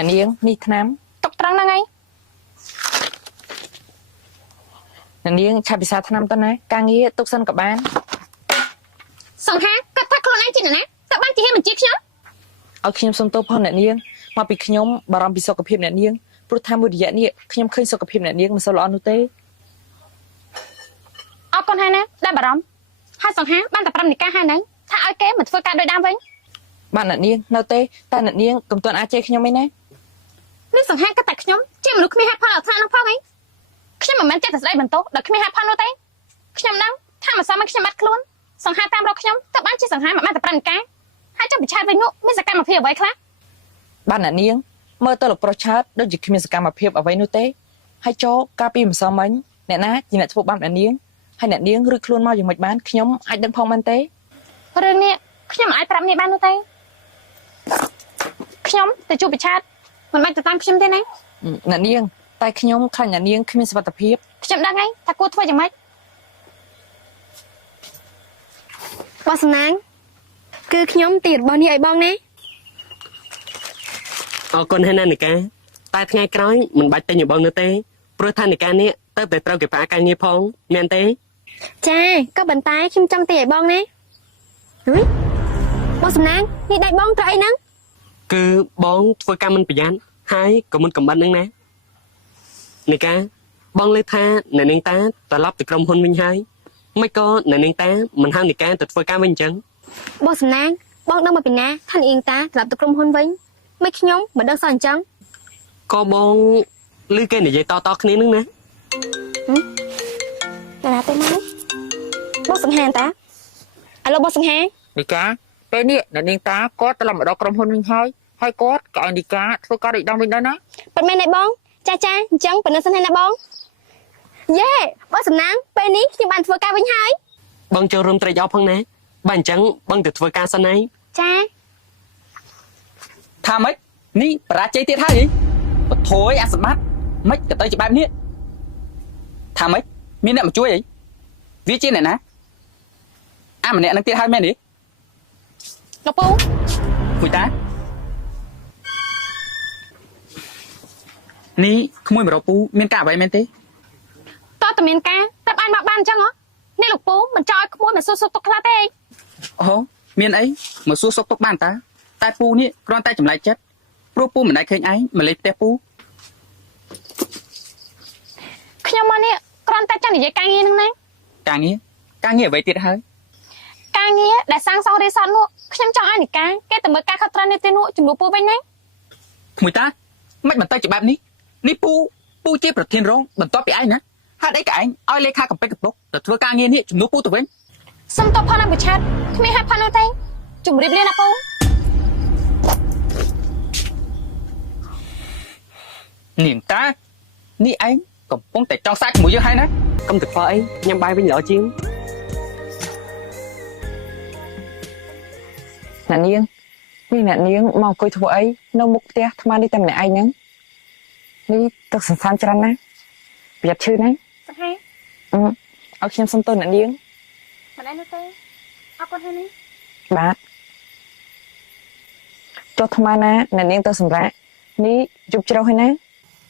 Nè niếng, ni thám. Tục trăng đó ngay. Nè niếng, chà bị sao thám tên này. Càng nghĩ tục sân cả bán. Xong ha, cắt thắt luôn anh chị nè. Các bạn chỉ hay mình chiếc chứ. Ở khi xong tốt hơn nè niếng. Mà bị khi nhóm bà rõm bị sọc hiệp nè niếng. Bố tham bùi dạ nè. Khi nhóm khơi sọc hiệp nè niếng mà sao lo nụ tê. Ở con hai nè, đã bà rõm. Hai xong ha, ban tập răm này ca hai nè. Tha ai kế mà phơi ca đôi đam với. Bạn nè niếng, nào tê. Ta nè niếng, cầm tuần á chê khi nhóm mấy nè. Nếu xong ha, các tại nhóm. Chứ mà lúc mi hai phong ở thang nó phong ấy. Khi mà mình chết thật đây mình tốt. Đợi khi mi hai phong nó tê. Khi nhóm đăng, tha mà sao mà khi nhóm bắt luôn. Xong hai tam đâu khi nhóm. Tập bán chứ xong hai mà ban tập răm này ca. Hai chắc bị chai với nụ. Mới ra ca mà phía ở vậy khác. Bạn nè niếng. Mơ tơ lục pro chat. Đôi dịp khi mình sẽ cầm mà phiếp ở vậy nụ tê. Hai chó, ca pi mà sao mấy. Nè ná, chỉ nè thuộc bạn nè niếng. Hai nè niếng rư luôn mau dùm mạch bán. Khi nhóm ai đăng phong ban tê. Rương nè, khi nhóm ai tập này ban nụ tê. Khi nhóm, từ chú bị chát. Mình bắt tập tăng khi nhóm thế này. Nè niếng. Tai khi nhóm khăn nè niếng khi mình sẽ bắt tập hiếp. Khi nhóm đang ngay, ta cô thôi chẳng mấy. Bó xâm nang. Cứ khi nhóm tiệt bao nhiêu ấy bong nè. Con hay nè ca. Tai ngay cái mình bạch tay nhiều bong nữa tê. Pro than ca nè, tới từ trâu kịp phá ca nghe phong, men tê. Chà, có bần tay khi trong tiệt bong nè. Bó xâm nang, đi đại bong cho ấy nắng. Cứ bong phơi ca mình bị dán. Hai, còn mình cầm bánh nắng nè. Nè ca, bong lấy tha, nè nâng ta, ta lắp từ trong hôn minh hai. Mấy có nè nâng ta, mình ham nè ca từ phơi ca mình chẳng. Bó xâm nang, bong đâu mà bị ná, thanh yên ta, lắp từ trong hôn vinh. Mấy khi nhóm, mình đâu sao chẳng. Có bong lưới cây này dây to to cái nè. Là tên nói. Bó xâm hàng ta. Alo bó xâm hàng. Đi cá. Cái nè, nè niếng ta có ta làm ở đó cầm hôn mình hơi. Hai có, cậu đi cá. Thôi có định đông mình đó nó. Bật mẹ này bong. Cha cha, chẳng bật nó xin hay là bong. Yeah, bó xâm nang. Bên ní, nhưng bạn vừa ca với hai. Bong cho rùm trai gió phong nè. Bạn chẳng bong từ phơi ca sân này. Cha. Tha mấy ní bà chơi tiết hai gì thôi à sập mắt mấy cái tới chị ba nít tha mấy miếng này mà chuối ấy viết trên này nè mà nè đang tiết hai men đi Lộc bố. mùi tá ní không mùi mà đâu pu miếng cả vậy men tí To tầm miền ca, tập ăn bạc ban chăng hả? Nên lục bố, mình cho ai không muốn mà xô xô tốc la tê. miếng ấy mà xua sốc tóc bàn ta tai pu ní con tay chầm lại chết pro pu mình lại khơi ấy mà lấy te pu Khi nhau mà nè, con ta chẳng để dạy ca nghe nâng nè. càng nghe vậy tiết hơi Ca nghe, đã sang sau đây sao nụ. Khi nhau cho ai nè ca, cái tầm mới ca khát ra nè tên nụ, chùm lục bố bên nè. mùi ta mấy bàn tay chị ba ní pu chia bật thiên rong bật to bị ai nè hát đấy cả anh ai lấy kha cầm tay cặp bốc rồi thưa càng nghe ní chùm pu tụi bên Xâm tộc phong đang bị chát, khi mình hát phong nè tên. Chùm rịp lên nè bố. niềm ta ní anh còn phong tại trong xác mũi giữa hai nè Công thực phơi, nhằm bay với nhỏ chiên. Nè niếng. Ni nè niếng, mau coi thua ấy. Nâu mục tía, thầm đi tầm nè ai nắng. Ni tức sẵn sàng chân nè. Bây giờ chư nè. Sao hay? Ở khi em xong tôi nè niếng. Mà đây nè tên. Ở con hay nè. Bát. Cho thầm nè niếng tôi sẵn rã. Ni chụp cho đâu hay nè.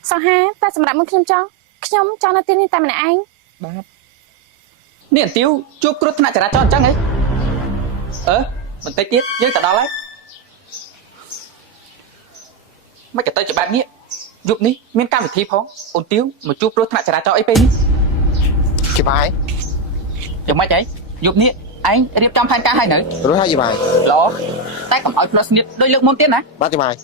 Sao ha, ta xâm rạp mừng khi nhau cho nó tên đi tầm nè anh. Bát. niềm tiêu chụp cốt thằng chả ra cho chắc ấy mình tay tiết với cả đó lấy mấy cái tay chị bạn nghĩa giúp ní miếng cam phải thi phóng ôn tiêu mà chụp cốt thằng chả ra cho ấy pe ní chị bài giống mấy cháy giúp ní anh điệp trong thanh ca hai nữa rồi hai chị bài ló tay cầm ỏi plus nhiệt đôi lượng môn tiết nè ba chị bài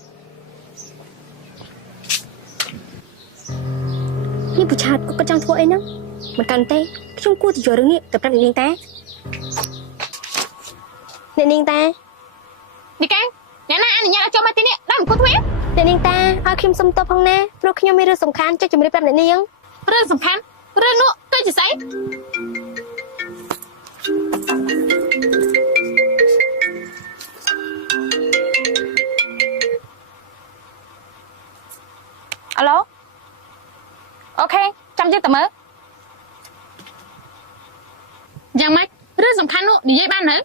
Ni bù chát có chẳng thua ấy nè. Mình cần tê, trong cua thì chờ đứng ý, tập ra nền ta. Nền ta. Đi căng, nhà na anh nhà cho mà tí nè, đó mình có thuyết. Nền ta, ai khiêm xâm tập không nè, rồi khi nhau mới rơi sầm khăn cho chúng mình tập nền niên. Rơi sầm khăn, rơi nụ, tôi chỉ say. Alo. Ok, chăm chiếc tầm mới. Giang mạch, rất sầm khăn nụ, đi dây ban nữa.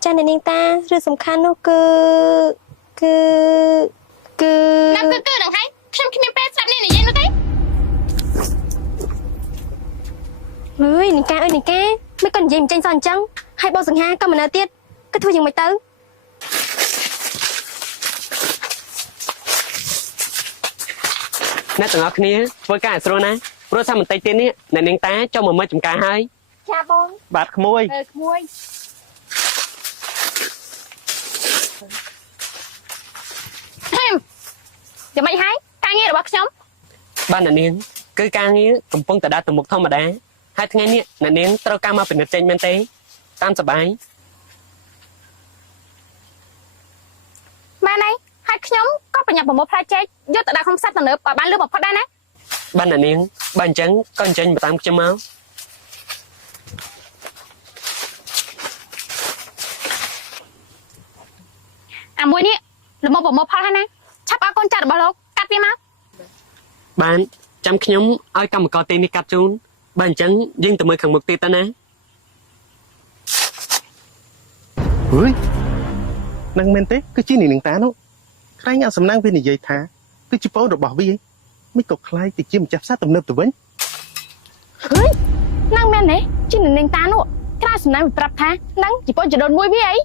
Cha nên ta, rất sầm khăn nụ cứ គឺដល់ហើយខ្ញុំគ្មានពេលស្ដាប់នេះនិយាយនោះទេអើយនីកាមិនក៏និយាយមិនចេញសោះអញ្ចឹងហើយបងសង្ហាក៏មិននៅទៀតគឺធ្វើយ៉ាងម៉េចទៅ អ្នកទាំងអស់គ្នាធ្វើការស្រួលណាព្រោះថាបន្តិចទៀតនេះអ្នកនាងតាចង់មកមើលចំការហើយ ចាបង បាទក្មួយ ក្មួយយ៉ាងម៉េចហើយការងាររបស់ខ្ញុំ បាទអ្នកនាងគឺការងារកំពុងតែដើរទៅមុខធម្មតាហើយថ្ងៃនេះអ្នកនាងត្រូវការមកពិនិត្យចេញមែនទេតាមសប្បាយ បានហើយខ្ញុំក៏ប្រញាប់ប្រមូលផ្លែចេកយកទៅដាក់ក្នុងផ្សារទំនើបឲ្យបានលឿនបំផុតដែរណា បាទអ្នកនាងបើអញ្ចឹងក៏អញ្ចឹងមកតាមខ្ញុំមក អាមួយនេះល្មមប្រមូលផលហើយណាឆាប់ឲ្យកូនចាស់របស់លោកកាត់វាមក បានចាំខ្ញុំឲ្យកម្មករទីនេះកាត់ជូនបើអញ្ចឹងយើងទៅមើលខាងមុខទៀតទៅណា ហឺនឹងមែនទេគឺជានាងតានោះក្រែងអាសំណាងវានិយាយថាគឺជាប្អូនរបស់វាមិនក៏ខ្លាយទៅជាម្ចាស់ផ្សារទំនើបទៅវិញ ហើយនឹងមែនទេជានាងតានោះក្រៅសំណាងប្រាប់ថានឹងជាបងចដូនមួយវាអី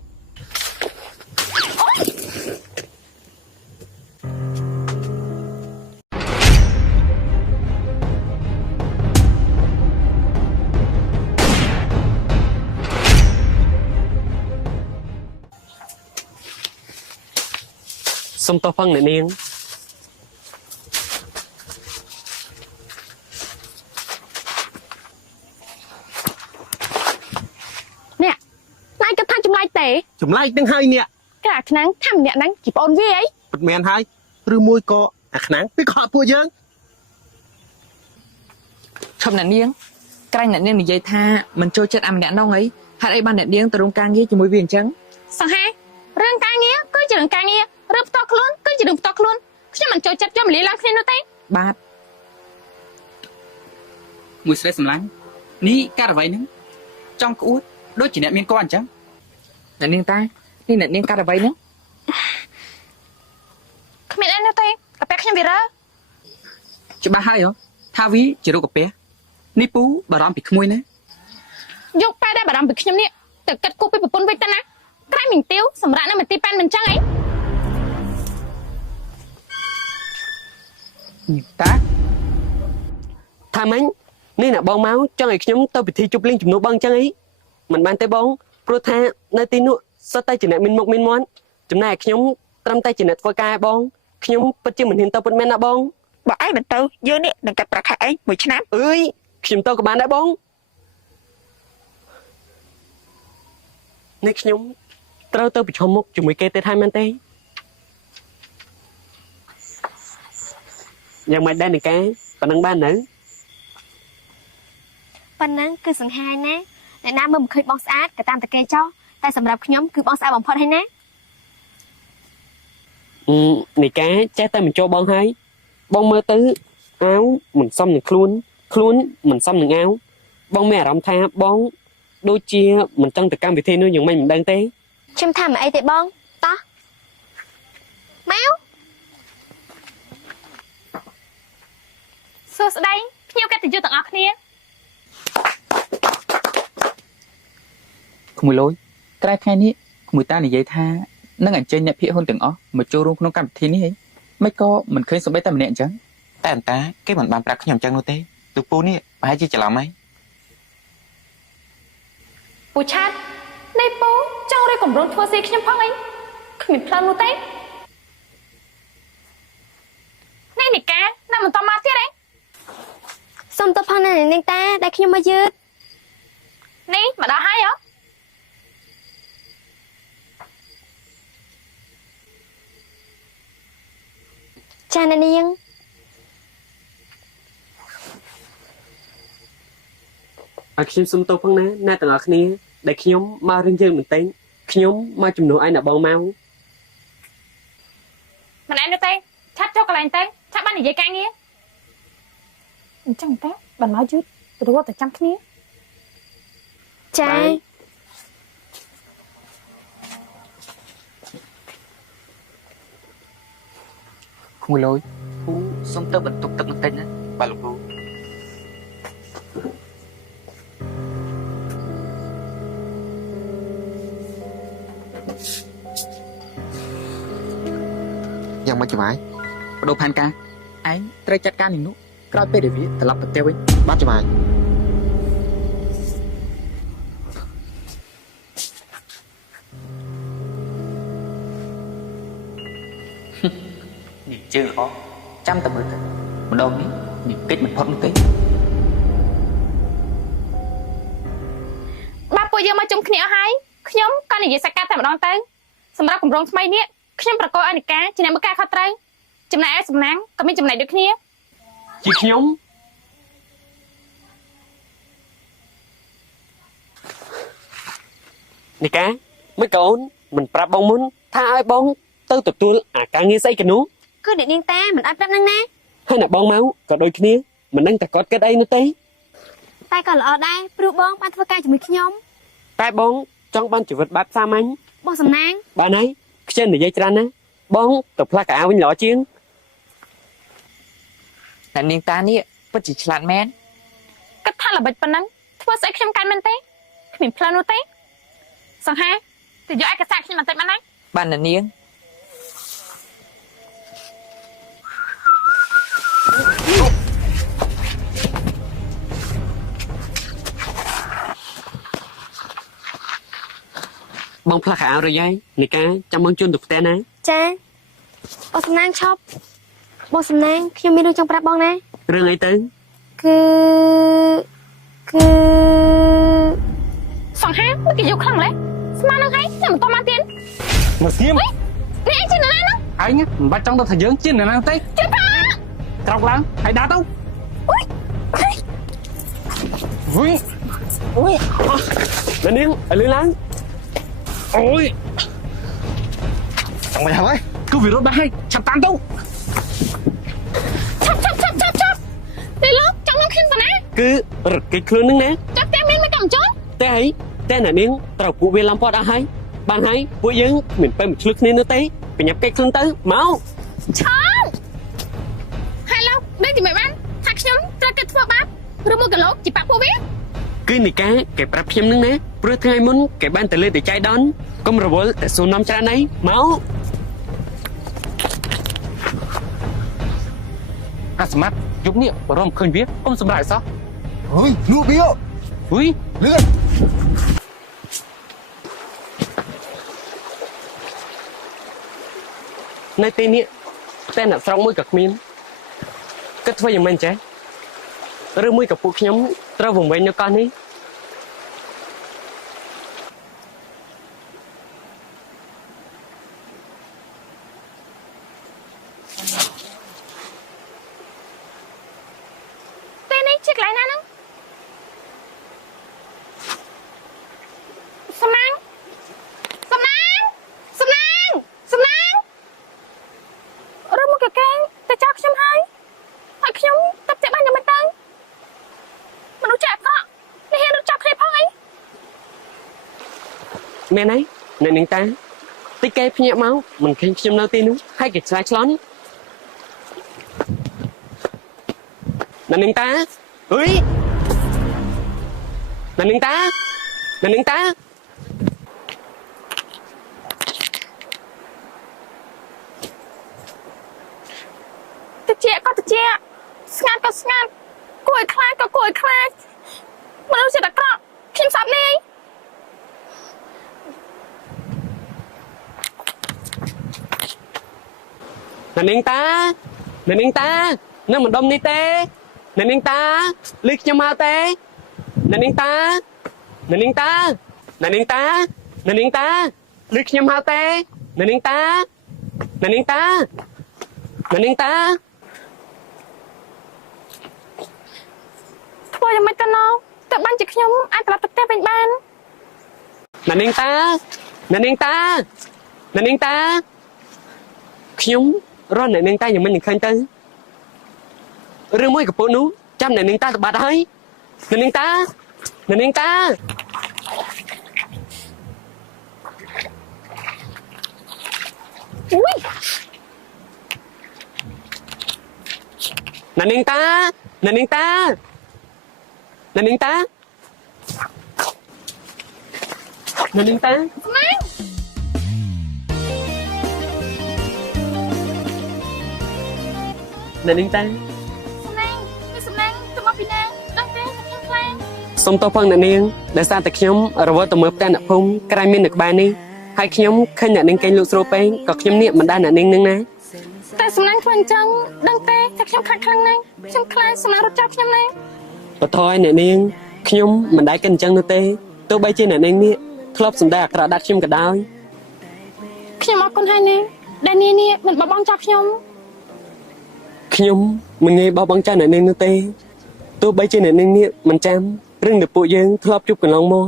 សុំទោសផងអ្នកនាង នេះណៃគិតថាចម្លែកទេ ចម្លែកនឹងហើយនេះ ក្រៅអាឆ្នាំងថាម្នាក់ហ្នឹងជាបងវាអី ពិតមែនហើយឬមួយក៏អាខ្នាងពីខកពួកយើង ឈប់អ្នកនាងក្រែងអ្នកនាងនិយាយថាមិនចូលចិត្តអាម្នាក់នោះអីហេតុអីបានអ្នកនាងទៅរងការងារជាមួយវាអញ្ចឹង សង្ហារឿងការងារគឺជារឿងការងាររឿងផ្ទាល់ខ្លួនគឺជារឿងផ្ទាល់ខ្លួនខ្ញុំមិនចូលចិត្តយកមលាឡើងគ្នានោះទេ បាទ មួយស្រីសម្លាញ់នេះការអ្វីហ្នឹងចង់ក្អួតដូចជាអ្នកមានគាត់អញ្ចឹង អ្នកនាងតានេះអ្នកនាងកាត់អ្វីហ្នឹង គ្មានអីនោះទេកាពះខ្ញុំវារើ ច្បាស់ហើយហ៎ថាវាជារូបកាពះនេះពូបារម្ភពីក្មួយណា យកប៉ែដែរបារម្ភពីខ្ញុំនេះទៅកាត់គូពីប្រពន្ធវិញទៅណាក្រែងមីងទៀវសម្រាប់នៅមន្ទីរប៉ែនមិនចឹងអី នាងតា ថាម៉េចនេះអ្នកបងមកចង់ឲ្យខ្ញុំទៅពិធីជប់លៀងជំនួសបងអញ្ចឹងអីមិនបានទេបងព្រោះថានៅទីនោះសុទ្ធតែជាអ្នកមានមុខមានមាត់ចំណែកខ្ញុំត្រឹមតែជាអ្នកធ្វើការបងខ្ញុំពិតជាមិនហ៊ានទៅពិតមែនណាបង បើឯងមិនទៅយើងនេះនឹងកាត់ប្រាក់ខែឯងមួយឆ្នាំ អើយខ្ញុំទៅក៏បានដែរបងនេះខ្ញុំត្រូវទៅប្រឈមមុខជាមួយគេទៀតហើយមែនទេយ៉ាងមិនដែរនីកាប៉ណ្ណឹងបាននៅ ប៉ុណ្ណឹងគឺសង្ហាណាអ្នកណាមើលមិនឃើញបងស្អាតក៏តាមតែគេចោះតែសម្រាប់ខ្ញុំគឺបងស្អាតបំផុតហើយណា នីកាចេះតែបញ្ចុះបងហើយបងមើលទៅអាវមិនសមនឹងខ្លួនមិនសមនឹងអាវបងមានអារម្មណ៍ថាបងដូចជាមិនចង់ទៅកម្មវិធីនោះយ៉ាងម៉េចមិនដឹងទេ ខ្ញុំថាមិនអីទេបងតោះម៉ៅសួស្ដីភ្ញៀវកិត្តិយសទាំងអស់គ្នា ក្មួយលយក្រៅថ្ងៃនេះក្មួយតានិយាយថានឹងអញ្ជើញអ្នកភាគហ៊ុនទាំងអស់មកចូលរួមក្នុងកម្មវិធីនេះហីមិនក៏មិនឃើញសូម្បីតែម្នាក់អញ្ចឹង តែអន្តាគេមិនបានប្រាប់ខ្ញុំអញ្ចឹងនោះទេទូពូនេះប្រហែលជាច្រឡំហើយ ពូឆាតនៃពូចង់រកកម្រងធ្វើស៊ីខ្ញុំផងអីគ្មានផ្លូវនោះទេនេះនីកានៅមិនតមកទៀតទេសុំទៅផងណានាងតាដែលខ្ញុំមកយឺតនេះមកដល់ហើយហ៎ចានាង ឲ្យខ្ញុំសុំទោសផងណាអ្នកទាំងអស់គ្នាដែលខ្ញុំមករឿងយើងបន្តិចខ្ញុំមកជំនួសឲ្យអ្នកបងមក មិនឯងទេឆាប់ចូលកន្លែងទៅឆាប់បាននិយាយការងារអញ្ចឹងតែបានមកយឺតព្រោះតែចាំគ្នាចា អ គ្រូលុយគ្រូសុំទៅបន្ទប់ទឹកបន្តិចណា បាទលោកគ្រូយ៉ាងម៉េចច្បាយ បដូរផែនការឯងត្រូវចាត់ការនាងនោះក្រោយពេលដែលវាត្រឡប់ទៅផ្ទះវិញ បាទច្បាយ នាងជើងល្អចាំតែមើលទៅម្ដងនេះនាងកិច្ចមិនផុតនោះទេ បាទពួកយើងមកជុំគ្នាអស់ហើយខ្ញុំក៏និយាយសកម្មតែម្ដងទៅសម្រាប់គម្រោងថ្មីនេះខ្ញុំប្រកបឲ្យនិកាជាអ្នកមើលការខុសត្រូវចំណែកឯសំណាងក៏មានចំណែកដូចគ្នា ជាខ្ញុំនេះកាមិនកូនមិនប្រាប់បងមុនថាឲ្យបងទៅទទួលអាការងារស្អីក៏នោះ គឺអ្នកនាងតាមិនអត់ប្រាប់នឹងណា ហើយអ្នកបងមកក៏ដូចគ្នាមិនដឹងតែគាត់គិតអីនោះទេ តែក៏ល្អដែរព្រោះបងបានធ្វើការជាមួយខ្ញុំ តែបងចង់បានជីវិតបែបសាមញ្ញ បងសំណាង បានហើយខ្ជិលនិយាយច្រើនណាបងទៅផ្លាស់កៅអៅវិញល្អជាង អ្នកនាងតានេះពិតជាឆ្លាតមែន គិតថាល្បិចប៉ុណ្ណឹងធ្វើស្អីខ្ញុំកាន់មែនទេគ្មានផ្លូវនោះទេសង្ហាទៅយកឯកសារខ្ញុំបន្តិចបានណា បានអ្នកនាង បងផ្លាស់កៅអៅរួចហើយនេះកាចាំបងជូនទៅផ្ទះណា ចាបងសំណាងឈប់បងសំណាងខ្ញុំមានរឿងចង់ប្រាប់បងណា រឿងអីទៅ គឺសង្ហាមិនគេយកខ្លាំងម្លេះស្មាននឹងហើយតែមិនតមកទៀត មកស្ងៀម នេះឯងជានរណានោះ ឯងមិនបាច់ចង់ទៅថាយើងជានរណាទេ ជឿថា ក្រោកឡើងហើយដើរទៅវិញ អ្នកនាងឲ្យលឿនឡើងអូយ ចង់មិនហើយ គឺវារត់បានហើយឆាប់តាមទៅ ឆាប់ទៅលោកចង់នាំខ្ញុំទៅណា គឺរត់គេចខ្លួននឹងណា ចាប់តែមានមិនកំចន់ តែហើយតែអ្នកនាងត្រូវពួកវាឡំពាត់អស់ហើយបានហើយពួកយើងមិនពេលមកឆ្លឹកគ្នានោះទេបញ្ញាប់គេចខ្លួនទៅមក ឆោមហើយលោកដូចជាមិនបានថាខ្ញុំត្រូវគេធ្វើបាបឬមួយកលោកជាបាក់ពួកវា គឺនិកាគេប្រាប់ខ្ញុំនឹងណាព្រោះថ្ងៃមុនគេបានទៅលើតែចៃដន្យកុំរវល់តែសួរនាំច្រើនអីមក អាស្មាត់យប់នេះបរំឃើញវាកុំសម្រាប់សោះ អើយលក់វា ហ៊ុយ លឿន នៅទីនេះតែអ្នកស្រុកមួយក៏គ្មានគិតធ្វើយ៉ាងម៉េចចេះឬមួយក៏ពួកខ្ញុំត្រូវវង្វេងនៅកោះនេះ តែនេះជាកន្លែងណាហ្នឹងសំណាងឬមួយកកែងទៅចោលខ្ញុំហើយខ្ញុំទៅផ្ទះបានយ៉ាងមិនទៅមនុស្សចាក់កក់នេះហ៊ានរត់ចោលគ្នាផងអី មែនហើយអ្នកនាងតាតិចគេភ្ញាក់មកមិនឃើញខ្ញុំនៅទីនោះហើយគេឆ្លាឆ្លន់អ្នកនាងតាអុយអ្នកនាងតា តិចក៏តិចស្ងាត់ក៏ស្ងាត់គួរឲ្យខ្លាចក៏គួរឲ្យខ្លាចមនុស្សចិត្តអាក្រក់ខ្ញុំសាប់នេះ អ្នកនាងតានៅម្ដុំនេះទេអ្នកនាងតាលឺខ្ញុំមកទេអ្នកនាងតាលឺខ្ញុំមកទេអ្នកនាងតាធ្វើយ៉ាងម៉េចទៅណោតែបានជាខ្ញុំអាចត្រឡប់ទៅផ្ទះវិញបាន អ្នកនាងតាខ្ញុំរត់អ្នកនាងតាយ៉ាងមិននឹងឃើញទៅឬមួយកំពូតនោះចាំអ្នកនាងតាទៅបាត់ហើយអ្នកនាងតា อุ้ย Nè niên ta. Nè niên ta. Nè niên ta. Nè niên ta. Nè niên ta.សំណាងនេះសំណាងទៅមកពីណាដឹងទេតែខ្ញុំខ្លាំង សុំតបផងអ្នកនាងដែលសារតែខ្ញុំរវល់ទៅមើលផ្ទះអ្នកភូមិក្រែងមាននៅក្បែរនេះហើយខ្ញុំឃើញអ្នកនាងកេងលក់ស្រូពេងក៏ខ្ញុំនេះមិនដែរអ្នកនាងនឹងណា តែសំណាងធ្វើអញ្ចឹងដឹងទេតែខ្ញុំខ្លាំងណាស់ខ្ញុំខ្លាចសំណាងរត់ចាប់ខ្ញុំណា បថយអ្នកនាងខ្ញុំមិនដែរគិតអញ្ចឹងនោះទេទោះបីជាអ្នកនាងនេះធ្លាប់សម្ដែងអាក្រក់ដាក់ខ្ញុំក៏ដោយ ខ្ញុំអរគុណហើយណាដែលនាងនេះមិនបបងចាប់ខ្ញុំ ខ្ញុំមិនងាយបោះបង់ចោលអ្នកនាងនោះទេទោះបីជាអ្នកនាងនេះមិនចាំរឿងដែលពួកយើងធ្លាប់ជួបកន្លងមក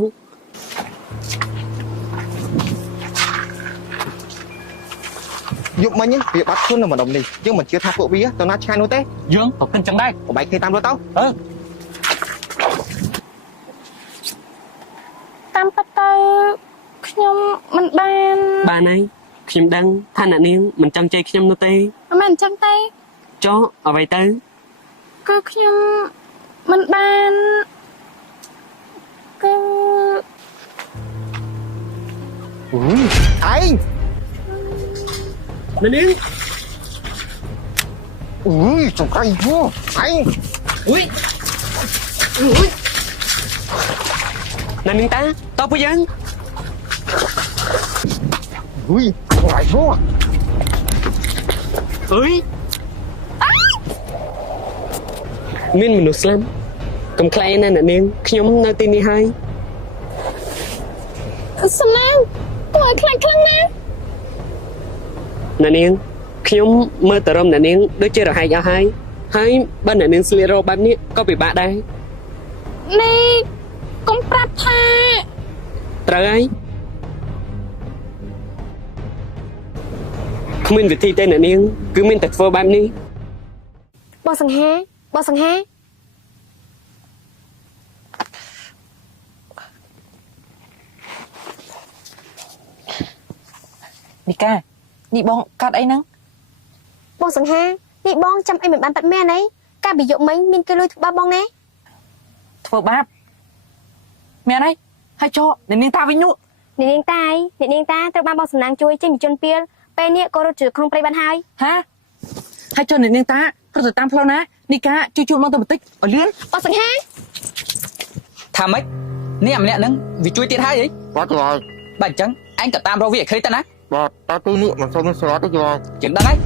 យប់មិញវាបាត់ខ្លួននៅម្ដុំនេះយើងមិនជឿថាពួកវាទៅណាឆ្ងាយនោះទេ យើងក៏គិតចឹងដែរ បែកគ្នាតាមរត់ទៅ តាមពិតទៅខ្ញុំមិនបាន បានហើយខ្ញុំដឹងថាអ្នកនាងមិនចង់ជ័យខ្ញុំនោះទេ មិនមែនអញ្ចឹងទេ ចុះអ្វីទៅ គឺខ្ញុំមិនបានគឺ អើយឯង អ្នកនាង អើយចង្កៃហួរឯង អ្នកនាងតាតបពួកយើង អើយចង្កៃហួរ អើយមានមនុស្សស្លាប់កំខ្លែងណាស់អ្នកនាងខ្ញុំនៅទីនេះហើយ សំណាងគួរឲ្យខ្លាចខ្លាំងណាស់ អ្នកនាងខ្ញុំមើលតរំអ្នកនាងដូចជារហែកអស់ហើយបើអ្នកនាងស្លៀករបែបនេះក៏ពិបាកដែរ នេះកុំប្រាប់ថា ត្រូវហើយគ្មានវិធីទេអ្នកនាងគឺមានតែធ្វើបែបនេះ បងសង្ហាបងសង្ហា នីកានេះបងកាត់អីហ្នឹង បងសង្ហានេះបងចាំអីមិនបានបាត់មែនអីកាលពីយកមិញមានគេលួចធ្វើបាបបងណា ធ្វើបាបមានអីហើយចោអ្នកនាងតាវិញនោះ អ្នកនាងតាឯងអ្នកនាងតាត្រូវបានបងសំណាងជួយចេញពីជនពាលពេលនេះក៏រត់ជឿក្នុងព្រៃបានហើយ ហាហើយចោអ្នកនាងតារត់ទៅតាមផ្លូវណានីកាជួយមកទៅបន្តិចឲ្យលឿន បងសង្ហា ថាម៉េចនេះអាម្នាក់ហ្នឹងវាជួយទៀតហើយអី បាត់ហើយ បើអញ្ចឹងឯងក៏តាមរកវាឲ្យឃើញទៅណា បាទតាទូនេះមិនសូវមានស្រោតទេយល់ ចឹងដឹងហើយ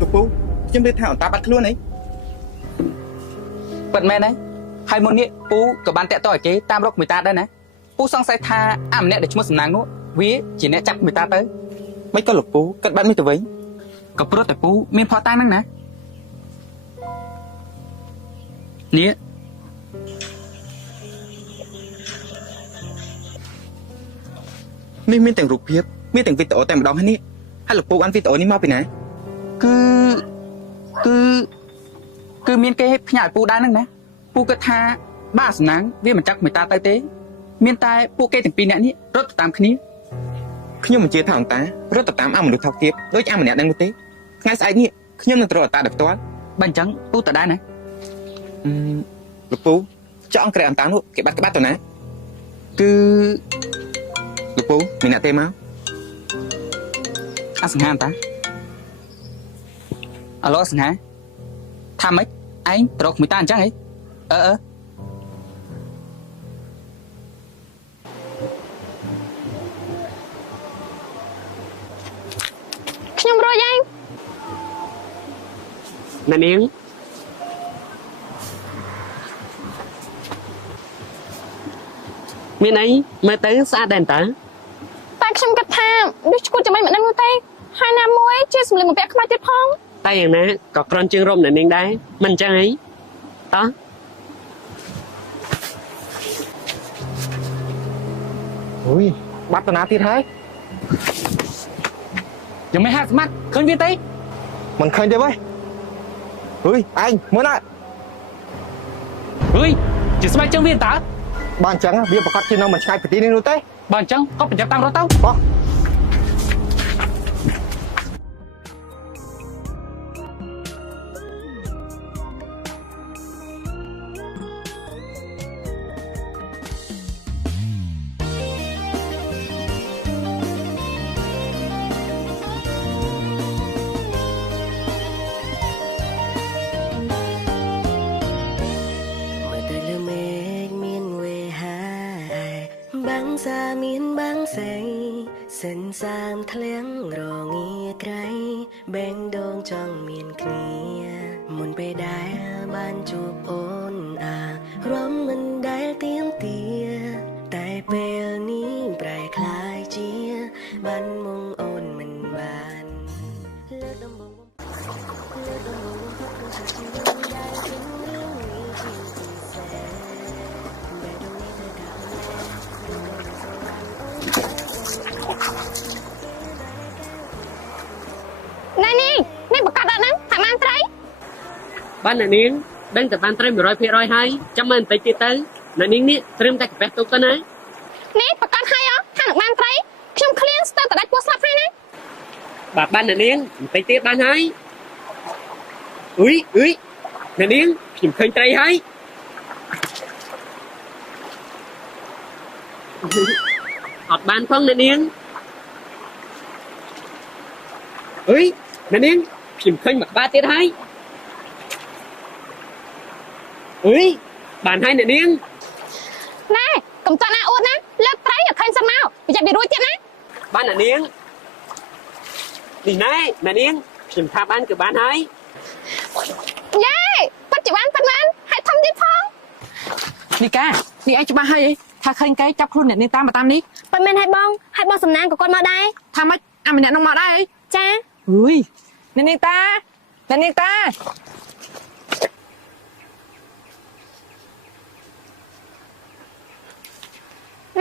លោកពូខ្ញុំនិយាយថាអន្តរបាត់ខ្លួនអី ពិតមែនហើយហើយមុននេះពូក៏បានតាក់ទងឲ្យគេតាមរកមេតាដែរណាពូសង្ស័យថាអាម្នាក់ដែលឈ្មោះសំណាងនោះវាជាអ្នកចាប់មេតាទៅ មិនក៏លោកពូកាត់បាត់នេះទៅវិញ ក៏ព្រោះតែពូមានផោះតាំងហ្នឹងណានេះ នេះមានទាំងរូបភាពមានទាំងវីដេអូតែម្ដងហើយនេះហើយលោកពូបានវីដេអូនេះមកពីណា គឺមានគេផ្ញើឲ្យពូដែរហ្នឹងណាពូគិតថាបាសំណាងវាមិនចាប់មេតាទៅទេមានតែពួកគេទាំងពីរនាក់នេះរត់ទៅតាមគ្នា ខ្ញុំមិនជឿថាអន្តររត់ទៅតាមអាមនុស្សថោកទាបដូចអាម្នាក់ហ្នឹងនោះទេថ្ងៃស្អែកនេះខ្ញុំនឹងត្រូវអន្តរដោយផ្ទាល់ បើអញ្ចឹងពូទៅដែរណា លោកពូចង់ក្រែអន្តរនោះគេបាត់ក្បាត់ទៅណា គឺ លោកពូមានអ្នកទេមក អាសង្ហាតាអាឡូសង្ហាថាម៉េចឯងត្រកមេតាអញ្ចឹងហីខ្ញុំរួចហើយ អ្នកនាងមានអីមើលទៅស្អាតដែរតើ តែខ្ញុំគិតថាវាឈួតចាំមិនដឹងនោះទេហើយណាមួយជាសម្លៀកបំពាក់ខ្មៅទៀតផង តែយ៉ាងណាក៏គ្រាន់ជាងរំអ្នកនាងដែរមិនអញ្ចឹងអីតោះ អើយបាត់តាណាទៀតហើយ ยังไม่ห้าสมัครឃើញវាទេ មិនឃើញទេវើយអើយឯងមើលណា អើយជាស្បែកជើងវាតើ បើអញ្ចឹងវាប្រកាសជានៅមិនឆ្ងាយពីទីនេះនោះទេ បើអញ្ចឹងក៏ប្រចាំតាមរត់ទៅ បោះ អ សាមានបាំងស្រីសិនសាមធ្លៀងរងាក្រៃបែងដងចង់មានគ្នាមុនពេលដែលបានជួបអូនអារម្មណ៍មិនដែលទៀមទាតែពេលនេះប្រែคล้ายជាបានមុងអូនមិនបានលើដំបងលើដំបងផុតក្នុងជីវិតដែលជារឿងនេះជាពិសេសបែរដងនេះទៅដល់ណែនេះប្រកាសដល់ហ្នឹងថាបានត្រី បានអ្នកនាងដឹងតែបានត្រី 100% ហើយចាំមើលបន្តិចទៀតទៅអ្នកនាងនេះត្រឹមតែកាពះទុកទៅណា នេះប្រកាសហើយថានឹងបានត្រីខ្ញុំឃ្លៀងស្ទើរតែដាច់ពោះស្លាប់ហើយណា បាទបានអ្នកនាងបន្តិចទៀតបានហើយអុយអ្នកនាងខ្ញុំឃើញត្រីហើយអត់បានផងអ្នកនាងអុយអ្នកនាងខ្ញុំឃើញមួយក្បាលទៀតហើយអុយបានហើយអ្នកនាង ណែកុំចង់ណាអួតណាលើកត្រីឲ្យឃើញសិនមកប្រយ័ត្នវារួចទៀតណា បានអ្នកនាងនេះណែអ្នកនាងខ្ញុំថាបានគឺបានហើយ យេពិតជាបានហើយធំទៀតផង នីកានេះឯងច្បាស់ហើយថាឃើញគេចាប់ខ្លួនអ្នកនាងតាមកតាមនេះ ប៉ិនមែនហើយបងសំណាងក៏គាត់មកដែរ ថាម៉េចអាម្នាក់នោះមកដែរអី ចា អុយអ្នកនាងតាអ្នកនាងតា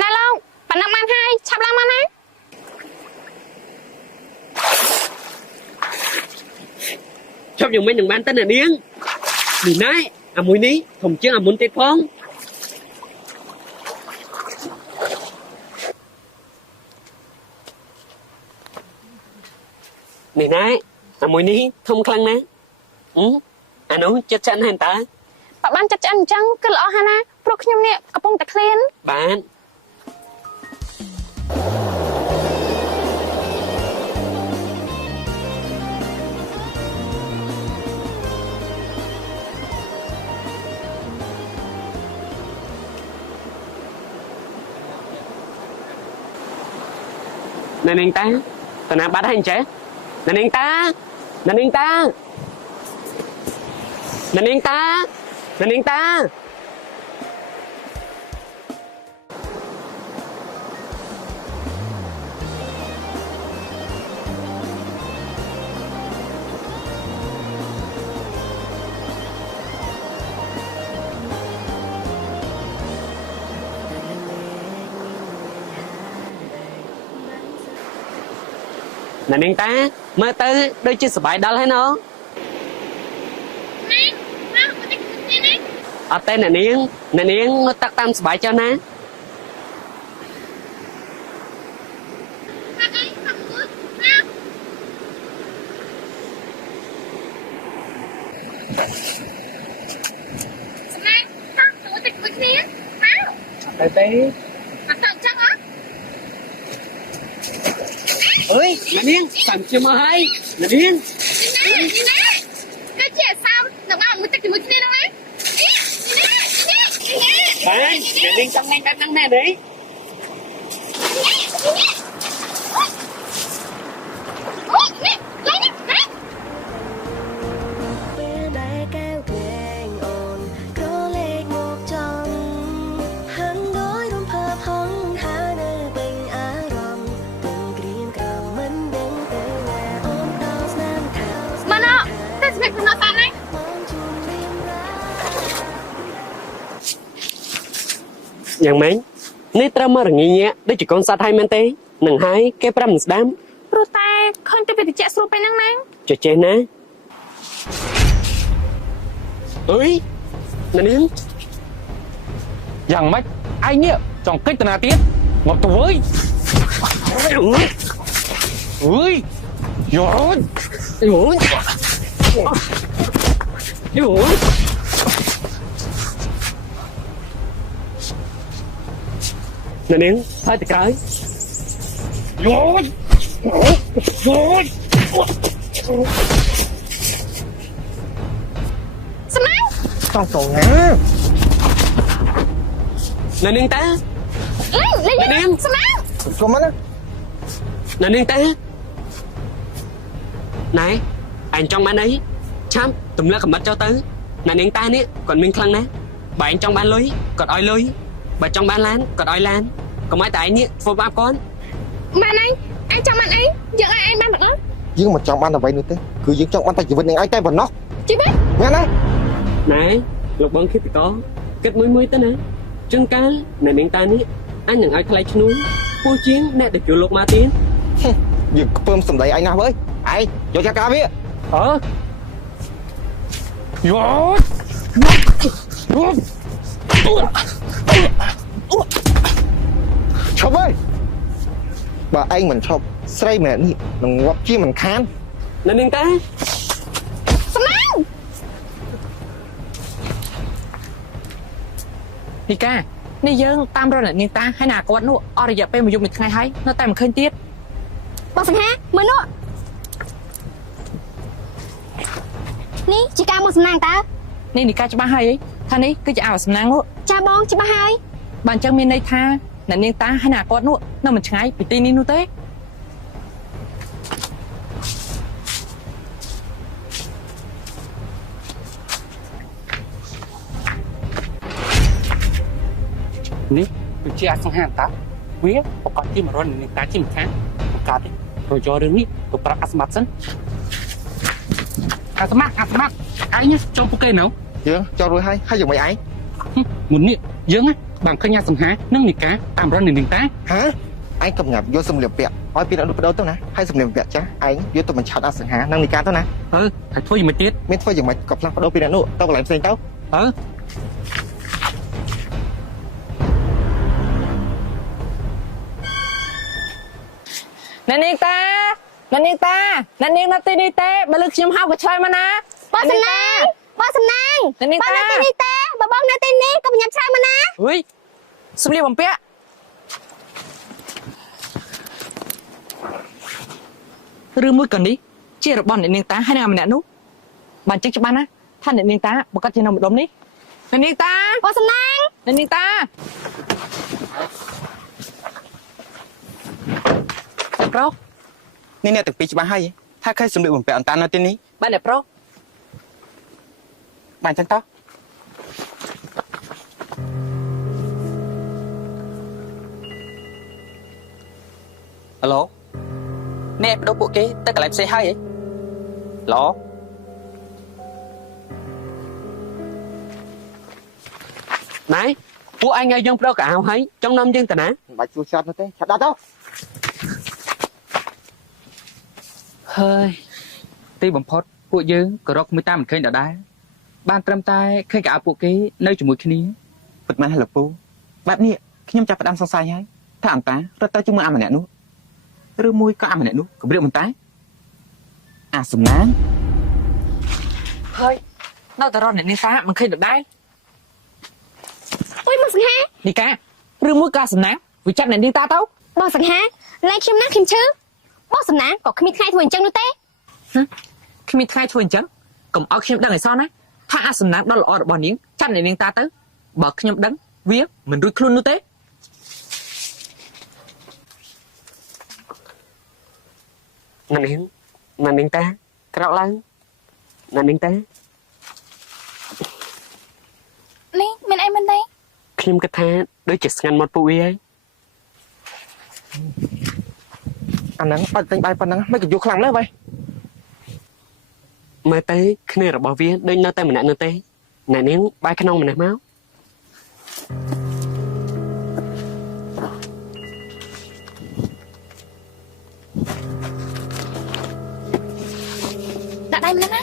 ណែលោកប៉ណ្ណឹងបានហើយឆាប់ឡើងមកណា ជប់យ៉ាងម៉េចនឹងបានទៅអ្នកនាងនេះណែអាមួយនេះធំជាងអាមុនទៀតផងនេះណែអាមួយនេះធំខ្លាំងណាស់អានោះចិត្តចាក់ណាស់តើ បើបានចាត់ឆ្អិនអញ្ចឹងគឺល្អហើយណាព្រោះខ្ញុំនេះកំពុងតែឃ្លាន បានអ្នកនាងតាតើណាបាត់ហើយអញ្ចេះអ្នកនាងតាអ្នកនាងតាអ្នកនាងតាអ្នកនាងតា អ្នកនាងតាមើលទៅដូចជាសប្បាយដល់ហើយណូអត់ទេអ្នកនាងងត់តាក់តាមសប្បាយចុះណាទៅទេអត់ទៅចឹងហ៎អើយអ្នកនាងចាំជិះមកហើយអ្នកនាងគឺជាសាមនឹងមកមួយទឹកជាមួយគ្នាហ្នឹងណា បានអ្នកនាងចង់លេងបែបហ្នឹងណែទេ ពេលដែលកែវក្លែងអូនក្រឡេកមកចំហាន់ដោយរំភើបហងហើយនៅពេញអារម្មណ៍ទាំងក្រៀមក្រំមិនដឹងទៅណាអូនដល់ស្នាមខោ មកណោតែស្មិចក្នុងតាណា មកជួបរៀងរា យ៉ាងម៉េចនេះត្រូវមករងាញាក់ដូចជាកូនសត្វហើយមែនទេនឹងហើយគេប្រាប់មិនស្ដាប់ ព្រោះតែឃើញទៅវាតិចស្រួលពេលហ្នឹងណា ចេះណាអើយអ្នកនាង យ៉ាងម៉េចឯងនេះចង់កិច្ចតាណាទៀតមកទៅវើយអើយយោន យោអ្នកនាងហើយទៅក្រោយ យោន សំណាង តោះតោះណា អ្នកនាងតា ល អ្នកនាង សំណាង ខ្ញុំមកណា អ្នកនាងតាណែអញចង់បានអីឆាប់ទម្លាក់កំណត់ចោលទៅអ្នកនាងតានេះគាត់មានខ្លាំងណាស់បើអញចង់បានលុយគាត់ឲ្យលុយបើចង់បានឡានគាត់ឲ្យឡានកុំឲ្យតែឯងនេះធ្វើបាបគាត់ បានអញចង់បានអីយើងឲ្យឯងបានទាំងអស់ យើងមិនចង់បានអ្វីនោះទេគឺយើងចង់បានតែជីវិតនឹងឯងតែប៉ុណ្ណោះ ជីវិត មែនទេ ណែលោកបងគិតតគិតមួយទៅណាជួនកាលអ្នកនាងតានេះអញនឹងឲ្យថ្លៃឈ្នួលពូជាងអ្នកដែលជួលលោកមកទៀត យើងខ្ពើមសម្ដីឯងណាស់វើយឯងយកចាការវា អើ ឈប់ហើយបើឯងមិនឈប់ស្រីម្នាក់នេះនឹងងាប់ជាមិនខាន អ្នកនាងតា សំណាង នីកានេះយើងតាមរកអ្នកនាងតាហើយណាគាត់នោះអស់រយៈពេលមួយយប់មួយថ្ងៃហើយនៅតែមិនឃើញទៀត បងសង្ហាមើលនោះនេះជាការមកសំណាងតើ នេះនីកាច្បាស់ហើយថានេះគឺជាអាវសំណាងនោះ ចាបងច្បាស់ហើយ បើអញ្ចឹងមានន័យថាអ្នកនាងតាហើយណាគាត់នោះនៅមិនឆ្ងាយពីទីនេះនោះទេ នេះគឺជាអសង្ហាតាវាប្រកាសជាមករននឹងតាជាមិនខានបង្កើតទេរយរឿងនេះទៅប្រាប់អាស្មាត់សិនអាស្មាត់ឯងចូលពួកគេនៅ យើងចូលរួចហើយយ៉ាងម៉េចឯង មុននេះយើងបានឃើញអាសង្ហានិងនីកាតាមរននឹងតា ហ៎ឯងកំងាប់យកសម្លៀកពាក់ឲ្យពីអ្នកនោះបដូរទៅណាហើយសម្លៀកពាក់ចាស់ឯងយកទៅបញ្ឆោតអសង្ហានិងនីកាទៅណា ហើយធ្វើយ៉ាងម៉េចទៀត មានធ្វើយ៉ាងម៉េចក៏ផ្លាស់ប្ដូរពីអ្នកនោះទៅកន្លែងផ្សេងទៅ អ្នកនាងតាអ្នកនាងតាអ្នកនាងនៅទីនេះទេបើលើខ្ញុំហៅក៏ឆ្លើយមកណា បងសំណាងបងសំណាង អ្នកនាង បង តា នៅទីនេះទេបើបងនៅទីនេះក៏ញ៉ាំឆ្លើយមកណា ហុយសម្លៀកបំពាក់ឬមួយក៏នេះជារបស់អ្នកនាងតាហើយអ្នកម្នាក់នោះបានចឹងច្បាស់ណាថាអ្នកនាងតាបើគាត់ជានៅម្ដុំនេះអ្នកនាងតា បងសំណាង អ្នកនាងតាប្រុស នេះអ្នកទាំងពីរច្បាស់ហើយថាឃើញសម្លៀកបំពាក់អន្តាននៅទីនេះ បានអ្នកប្រុស បានចឹងតោះ ហឡូនេះបដូរពួកគេទៅកន្លែងផ្សេងហើយឡូ ណែពួកអញឲ្យយើងប្រកៅហើយចង់នាំយើងទៅណា មិនបាច់ជួយចាប់នោះទេឆាប់ដាក់ទៅ ហើយទីបំផុតពួកយើងក៏រកមួយតាមមិនឃើញដដែលបានត្រឹមតែឃើញកៅអៅពួកគេនៅជាមួយគ្នា ពិតមែនហើយលោកពូបែបនេះខ្ញុំចាប់ផ្ដើមសង្ស័យហើយថាអន្តារត់ទៅជាមួយអាម្នាក់នោះឬមួយក៏អាម្នាក់នោះគម្រាមមិនតែអាសំណាង ហើយនៅតែរត់អ្នកនាងតាមិនឃើញដដែល អុយបងសង្ហា នីកាឬមួយក៏សំណាងវាចាប់អ្នកនាងតាទៅ បងសង្ហាលែងខ្ញុំណាខ្ញុំឈឺបងសំណាងក៏គ្មានថ្ងៃធ្វើអញ្ចឹងនោះទេ គ្មានថ្ងៃធ្វើអញ្ចឹងកុំឲ្យខ្ញុំដឹងឲ្យសោះណាថាអាសំណាងដ៏ល្អរបស់នាងចាប់អ្នកនាងតាទៅបើខ្ញុំដឹងវាមិនរួចខ្លួននោះទេ អ្នកនាងតាក្រោកឡើងអ្នកនាងតា នេះមានអីមែនទេ ខ្ញុំគិតថាដូចជាស្ងាត់មកពួកវាហើយ អាហ្នឹងបាច់តែបាយប៉ុណ្ណឹងមិនក៏យកខ្លាំងណាស់បែ មើលទៅគ្នារបស់វាដូចនៅតែម្នាក់នោះទេអ្នកនាងបាយក្នុងម្នាក់មក ដាក់ដៃម្នាក់ណា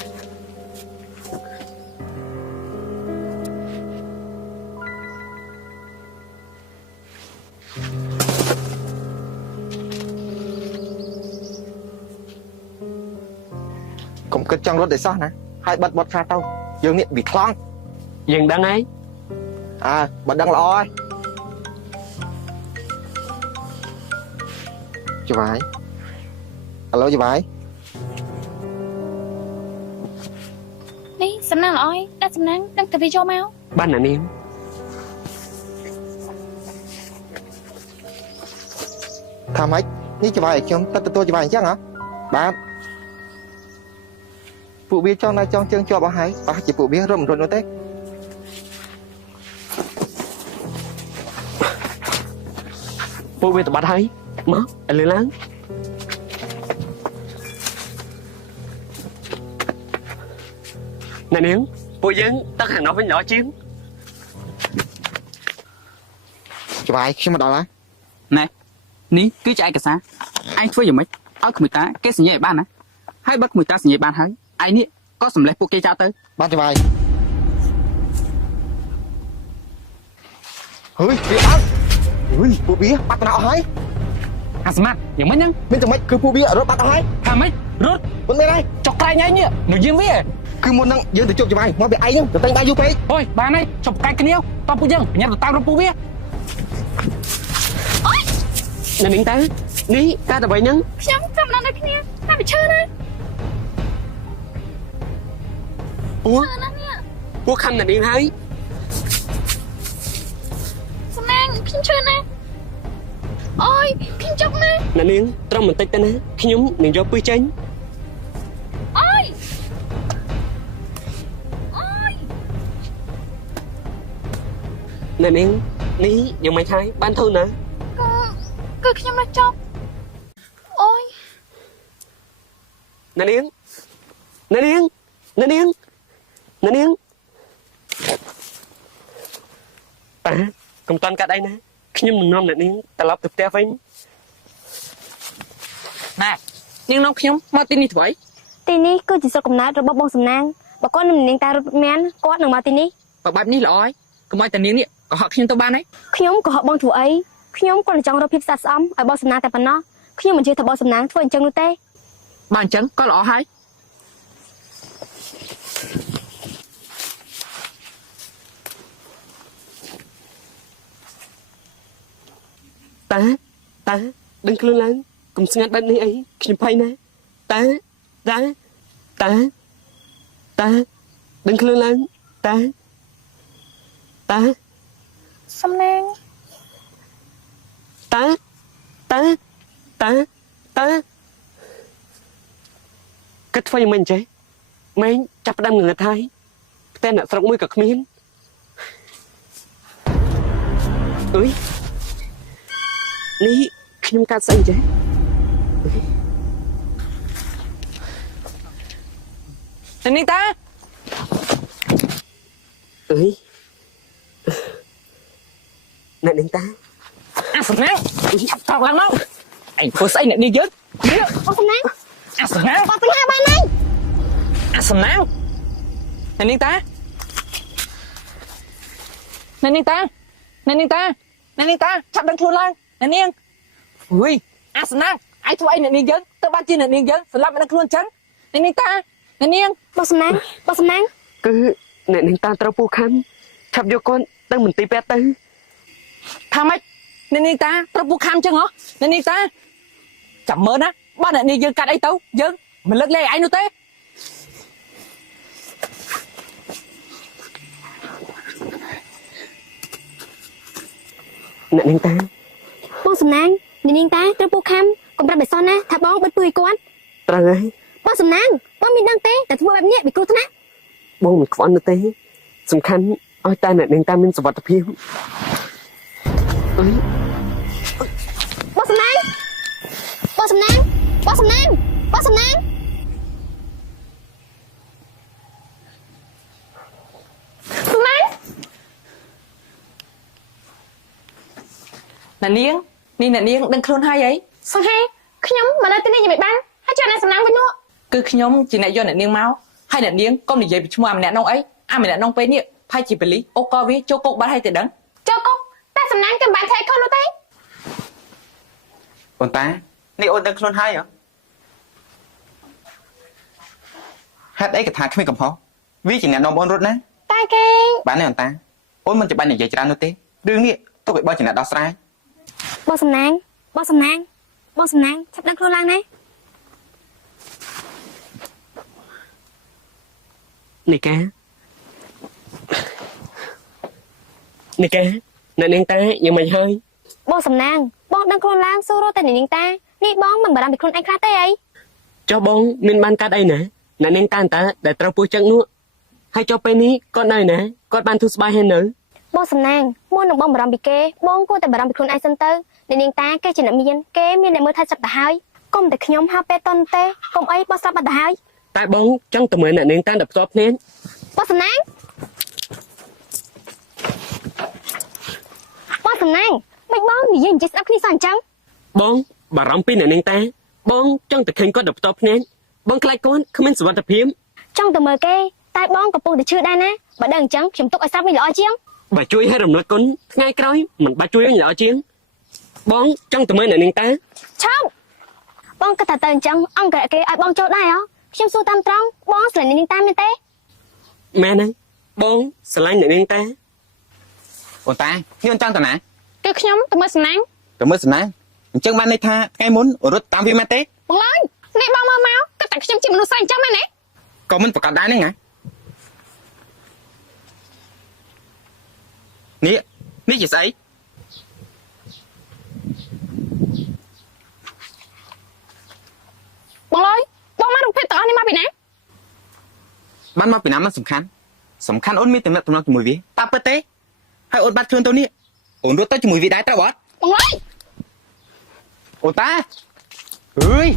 កុំគិតចង់រត់ឲ្យសោះណាហើយបាត់ខាទៅយើងនេះវាខ្លាំង យើងដឹងហើយ បើដឹងល្អហើយច្បាយឥឡូវច្បាយ នេះសំណាងល្អហើយដាក់សំណាងដឹងតែវាចូលមក បានអ្នកនាង ថាម៉េចនេះច្បាយឲ្យខ្ញុំទៅទទួលច្បាយអញ្ចឹងហ៎បាទពួកវាចង់ជើងជាប់អស់ហើយប្រហែលជាពួកវារត់មិនរត់នោះទេ ពួកវាទៅបាត់ហើយមកឥឡូវឡើងអ្នកនាងពួកយើងទៅខាងនោះវិញល្អជាង ច្បាយខ្ញុំមកដល់ហើយ ណែនេះគឺជាឯកសារឯងធ្វើយ៉ាងម៉េចឲ្យក្មួយតាគេសញ្ញាឲ្យបានណាហើយបើក្មួយតាសញ្ញាបានហើយឯងនេះក៏សម្លេះពួកគេចោលទៅ បាទច្បាយហឺវាអត់ហឺពួកវាបាត់ទៅអស់ហើយ អាស្មាត់យ៉ាងម៉េចហ្នឹង មានតែម៉េចគឺពួកវារត់បាត់អស់ហើយ ថាម៉េចរត់ មិនមែនហើយ ចុកក្រែងឯងនេះនៅយាមវា គឺមុនហ្នឹងយើងទៅជួបច្បាយមកវាឯងហ្នឹងទៅតែងបាយយូរពេក អូយបានហើយចុកកាច់គ្នាតោះពួកយើងញ៉ាំទៅតាមរកពួកវា អ្នកនាងតានេះការទៅវិញហ្នឹង ខ្ញុំចាំដល់នៅគ្នាតែវាឈឺណាស់ អូ ឈឺណាស់នេះ ពួកខំអ្នកនាងហើយ សំណាងខ្ញុំឈឺណាស់អូយខ្ញុំចុកណាស់ អ្នកនាងត្រឹមបន្តិចទៅណាខ្ញុំនឹងយកពឹសចេញ អូយអូយ អ្នកនាងនេះយ៉ាងម៉េចហើយបានធូរណា គឺខ្ញុំនៅចុកអូយ អ្នកនាងអ្នកនាងអ្នកនាងអ្នកនាងតាកុំតាន់កាត់អីណាខ្ញុំនឹងនាំអ្នកនាងត្រឡប់ទៅផ្ទះវិញ ណែនាងនាំខ្ញុំមកទីនេះធ្វើអី ទីនេះគឺជាស្រុកកំណើតរបស់បងសំណាងបើគាត់នឹងនាងតារត់មានគាត់នឹងមកទីនេះ បើបែបនេះល្អហើយកុំឲ្យតានាងនេះក៏ហត់ខ្ញុំទៅបានហើយ ខ្ញុំក៏ហកបងធ្វើអីខ្ញុំគាត់ចង់រកភាពស្អាតស្អំឲ្យបងសំណាងតែប៉ុណ្ណោះខ្ញុំមិនជឿថាបងសំណាងធ្វើអញ្ចឹងនោះទេ បើអញ្ចឹងក៏ល្អហើយ តាដឹងខ្លួនឡើងកុំស្ងាត់បែបនេះអីខ្ញុំភ័យណាស់តាដឹងខ្លួនឡើងតា សំណាង តាគិតធ្វើយ៉ាងម៉េចចេះម៉េងចាប់ផ្ដើមងងឹតហើយផ្ទះអ្នកស្រុកមួយក៏គ្មានអុយនេះខ្ញុំកាត់ស្អីចេះ តានាងតា អុយអ្នកនាងតា អាសំណាងឆាប់តោកឡើងមកឯងធ្វើស្អីអ្នកនាងយើង បងសំណាង អាសំណាង បងបញ្ហាបានហើយ អាសំណាងអ្នកនាងតាឆាប់ដឹងខ្លួនឡើងអ្នកនាងអុយអាសំណាងឯងធ្វើអីអ្នកនាងយើងទៅបានជាអ្នកនាងយើងសម្រាប់មិនដឹងខ្លួនអញ្ចឹងអ្នកនាងតាអ្នកនាង បងសំណាង គឺអ្នកនាងតាត្រូវពូខំឆាប់យកគាត់ទៅមន្ទីរពេទ្យទៅ ថាម៉េចអ្នកនាងតាត្រូវពូខំអញ្ចឹងហ៎អ្នកនាងតាចាំមើលណាបើអ្នកនាងយើងកាត់អីទៅយើងមិនលើកលែងឯងនោះទេ អ្នកនាងតា បងសំណាងនាងតាត្រូវពូខំកុំប្រាប់បិសនណាថាបងបិទពឺឲ្យគាត់ ត្រូវហើយ បងសំណាងបងមានដឹងទេតែធ្វើបែបនេះវាគ្រោះថ្នាក់ បងមិនខ្វល់នោះទេសំខាន់ឲ្យតែអ្នកនាងតាមានសុវត្ថិភាពអុយ បងសំណាង អ្នកនាងនេះអ្នកនាងដឹងខ្លួនហើយអី សង្ហាខ្ញុំមកនៅទីនេះយ៉ាងម៉េចបានហើយចូលអ្នកសំណាងវិញនោះ គឺខ្ញុំជាអ្នកយកអ្នកនាងមកហើយអ្នកនាងកុំនិយាយពីឈ្មោះអាម្នាក់នោះអីអាម្នាក់នោះពេលនេះផាយជាបលីអូក៏វាចូលគុកបាត់ហើយតែដឹង ចូលគុកតែសំណាងគេមិនបានធ្វើអីខុសនោះទេ ប៉ុន្តែនេះអូនដឹងខ្លួនហើយហ៎ហេតុអីក៏ថាគ្មានកំហុសវាជាអ្នកនាំអូនរត់ណា តែគេ បានទេអូនតាអូនមិនចាំបាច់និយាយច្រើននោះទេរឿងនេះទុកឲ្យបងជាអ្នកដោះស្រាយ បងសំណាងឆាប់ដឹងខ្លួនឡើងណា នេះកាអ្នកនាងតាយ៉ាងម៉េចហើយ បងសំណាងបង ដឹងខ្លួនឡើងសួររត់តែនាងតានេះបងមិនបារម្ភពីខ្លួនឯងខ្លះទេអី ចុះបងមានបានកាត់អីណាអ្នកនាងតានតាដែលត្រូវពោះចឹងនោះហើយចុះពេលនេះគាត់នៅណាគាត់បានធូរស្បើយហើយនៅ បងសំណាងមុននឹងបងបារម្ភពីគេបងគួរតែបារម្ភពីខ្លួនឯងសិនទៅនាងតាគេជាអ្នកមានគេមានអ្នកមើលថែចិត្តទៅហើយកុំតែខ្ញុំហៅពេលតន់ទេកុំអីបងស្រាប់បាត់ទៅហើយ តែបងចង់ទៅមើលអ្នកនាងតានដែលផ្ទាល់ភ្នែក បងសំណាងមិនបងនិយាយនិយាយស្ដាប់គ្នាសោះអញ្ចឹង បងបារម្ភពីអ្នកនាងតាបងចង់ទៅឃើញគាត់ដែលផ្ទាល់ភ្នែកបងខ្លាចគាត់គ្មានសុវត្ថិភាព ចង់ទៅមើលគេតែបងកំពុងតែឈឺដែរណាបើដឹងអញ្ចឹងខ្ញុំទុកឲ្យស្រាប់វិញល្អជាង បើជួយឲ្យរំលឹកគុណថ្ងៃក្រោយមិនបាច់ជួយឲ្យល្អជាងបងចង់ទៅមើលអ្នកនាងតា ឆោបងគិតថាទៅអញ្ចឹងអង្គរៈគេឲ្យបងចូលដែរហ៎ខ្ញុំសួរតាមត្រង់បងស្រឡាញ់នាងតាមែនទេ មែនហើយបងស្រឡាញ់អ្នកនាងតា អូនតាខ្ញុំចង់ទៅណា គឺខ្ញុំទៅមើលសំណាង ទៅមើលសំណាងអញ្ចឹងបានន័យថាថ្ងៃមុនរត់តាមវាមែនទេ បងឡើយនេះបងមើលមកគិតតែខ្ញុំជាមនុស្សស្រីអញ្ចឹងមែនទេ ក៏មិនប្រកាសដែរហ្នឹងណានេះជាស្អី បងឡើយបងមករូបភាពទាំងអស់នេះមកពីណា បានមកពីណាមិនសំខាន់អូនមានទំនាក់ទំនងជាមួយវាតាពិតទេហើយអូនបាត់ខ្លួនទៅនេះអូនរត់ទៅជាមួយវាដែរត្រូវអត់ បងឡើយ អូនតាអើយ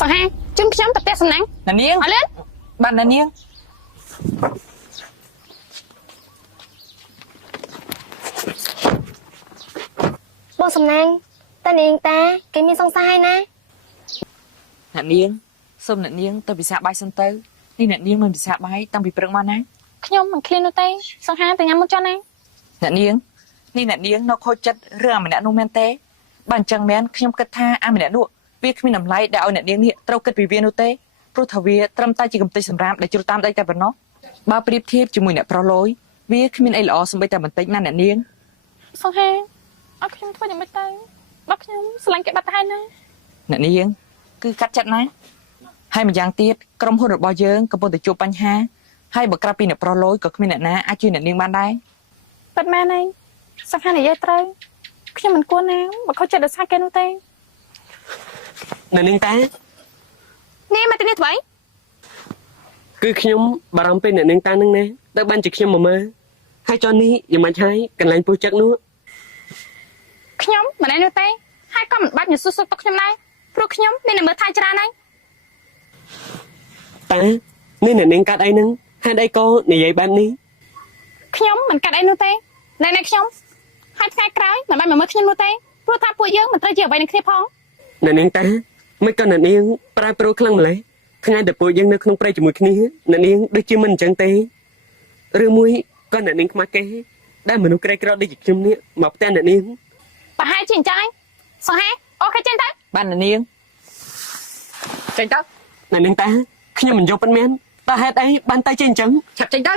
សង្ហាជូនខ្ញុំទៅផ្ទះសំណាង អ្នកនាង អត់លឿន បាទអ្នកនាង បងសំណាងតែនាងតាគេមានសង្សារហើយណា អ្នកនាងសូមអ្នកនាងទៅពិសាបាយសិនទៅនេះអ្នកនាងមិនពិសាបាយតាំងពីព្រឹកមកណា ខ្ញុំមិនឃ្លាននោះទេសង្ហាទៅញ៉ាំមុនចុះណា អ្នកនាងនេះអ្នកនាងនៅខូចចិត្តរឿងអាម្នាក់នោះមែនទេបើអញ្ចឹងមែនខ្ញុំគិតថាអាម្នាក់នោះវាគ្មានតម្លៃដែលឲ្យអ្នកនាងនេះត្រូវគិតពីវានោះទេព្រោះថាវាត្រឹមតែជាកំទេចសម្រាប់ដែលជ្រុលតាមដីតែប៉ុណ្ណោះបើប្រៀបធៀបជាមួយអ្នកប្រុសលយវាគ្មានអីល្អសម្បីតែបន្តិចណាអ្នកនាង សង្ហាអត់ខ្ញុំធ្វើយ៉ាងម៉េចទៅបើខ្ញុំស្រឡាញ់គេបាត់ទៅហើយណា អ្នកនាងគឺកាត់ចិត្តណាហើយម្យ៉ាងទៀតក្រុមហ៊ុនរបស់យើងកំពុងតែជួបបញ្ហាហើយបើក្រាបពីអ្នកប្រុសលយក៏គ្មានអ្នកណាអាចជួយអ្នកនាងបានដែរ ពិតមែនហើយសង្ហានិយាយត្រូវខ្ញុំមិនគួរណាបើខុសចិត្តដោយសារគេនោះទេ អ្នកនាងតា នេះមកទីនេះធ្វើអី គឺខ្ញុំបារម្ភពីអ្នកនាងតានឹងណាតែបានជាខ្ញុំមកមើលហើយចុះនេះយ៉ាងម៉េចហើយកន្លែងពោះចឹកនោះ ខ្ញុំមិនឯនោះទេហើយក៏មិនបាច់ញ៉ាំស៊ុសទុកខ្ញុំដែរព្រោះខ្ញុំមានតែមើលថែច្រើនហើយ តានេះអ្នកនាងកាត់អីហ្នឹងហេតុអីក៏និយាយបែបនេះ ខ្ញុំមិនកាត់អីនោះទេណែខ្ញុំហើយថ្ងៃក្រោយមិនបាច់មកមើលខ្ញុំនោះទេព្រោះថាពួកយើងមិនត្រូវជាអ្វីនឹងគ្នាផង អ្នកនាងតាមិនក៏អ្នកនាងប្រែប្រួលខ្លាំងម្ល៉េះថ្ងៃដែលពួកយើងនៅក្នុងព្រៃជាមួយគ្នាអ្នកនាងដូចជាមិនអញ្ចឹងទេឬមួយក៏អ្នកនាងខ្មាស់គេដែលមនុស្សក្រីក្រដូចជាខ្ញុំនេះមកផ្ទះអ្នកនាង ប្រហែលជាអញ្ចឹងសង្ហាអូខេចេញទៅ បានអ្នកនាងចេញទៅ អ្នកនាងតាខ្ញុំមិនយកប៉ុន្មានតើហេតុអីបានតែចេញអញ្ចឹង ឆាប់ចេញទៅ